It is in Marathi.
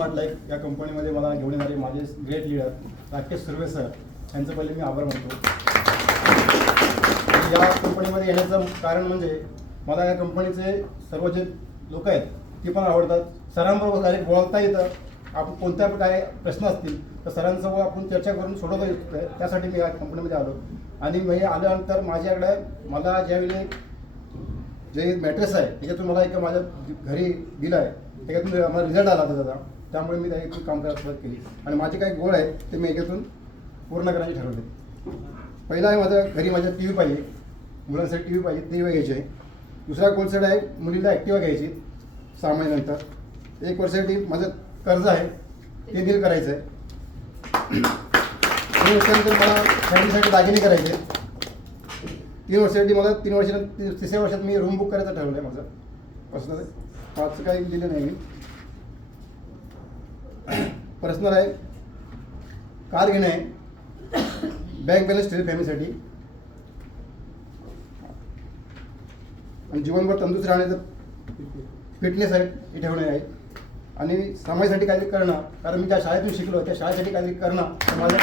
स्मार्ट लाईफ या कंपनीमध्ये मला घेऊन येणारे माझे great leader Rakesh Surve sir यांचं पहिले मी आभार मानतो. या कंपनीमध्ये येण्याचं कारण म्हणजे मला या कंपनीचे सर्व जे लोक आहेत ते पण आवडतात. सरांबरोबर डायरेक्ट बोलता येतं. आपण कोणत्या काय प्रश्न असतील तर सरांसोबत आपण चर्चा करून सोडवता येतो. त्यासाठी मी या कंपनीमध्ये आलो. आणि मी आल्यानंतर माझ्याकडे मला ज्यावेळी जे मॅट्रेस आहे त्याच्यातून मला एक माझ्या घरी दिलं आहे त्याच्यातून मला रिझल्ट आला होता त्याचा. त्यामुळे मी त्याच्यातून काम करायला सुरुवात केली आणि माझे काही गोळ आहेत ते मी याच्यातून पूर्ण करायचे ठरवले. पहिला आहे माझ्या घरी माझ्या टी व्ही पाहिजे, मुलांसाठी टी व्ही पाहिजे, टी व्ही घ्यायची आहे. दुसरा गोल सेट आहे मुलीला ॲक्टिवा घ्यायची 6 महिन्यानंतर. 1 वर्षासाठी माझं कर्ज आहे ते नील करायचं आहे. 3 वर्षानंतर मला फॅमिलीसाठी दागिने करायचे. 3 वर्षासाठी मला 3 वर्षानंतर 3ऱ्या वर्षात मी रूम बुक करायचं ठरवलं आहे माझं पर्सनल. 5चं काही दिलं नाही मी. पर्सनल आहे, कार घेणं आहे, बँक बॅलन्स ठेवेल फॅमिलीसाठी आणि जीवनभर तंदुरुस्त राहण्याचं फिटनेस आहे हे ठेवणे आहे. आणि समाजासाठी काहीतरी करणं, कारण मी ज्या शाळेतून शिकलो त्या शाळेसाठी काहीतरी करणं माझं